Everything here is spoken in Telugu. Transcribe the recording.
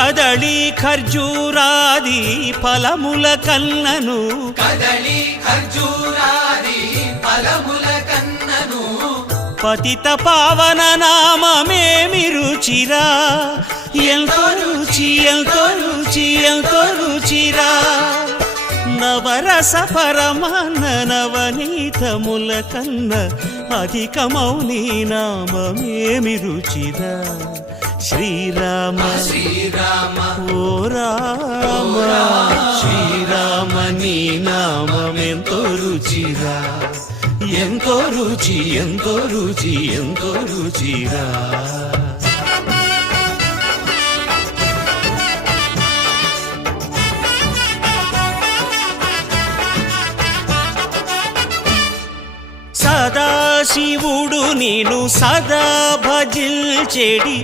కదళి ఖర్జూరాది ఫలముల కన్నను కదళి ఖర్జూరాది ఫలముల కన్నను పతిత పావన నామమేమి రుచిరా ఎంతో రుచి ఎంతో రుచి ఎంతో రుచిరా నవరస పరమాన్న నవనీతముల కన్న అధికమౌని నామమేమి రుచిరా శ్రీరామ శ్రీరామ ఓ రామ శ్రీరామ నీ నామమెంతో రుచిరా ఎంతో రుచి ఎంతో రుచి ఎంతో రుచిరా సదాశివుడు నేను సదా భజిల్చెడి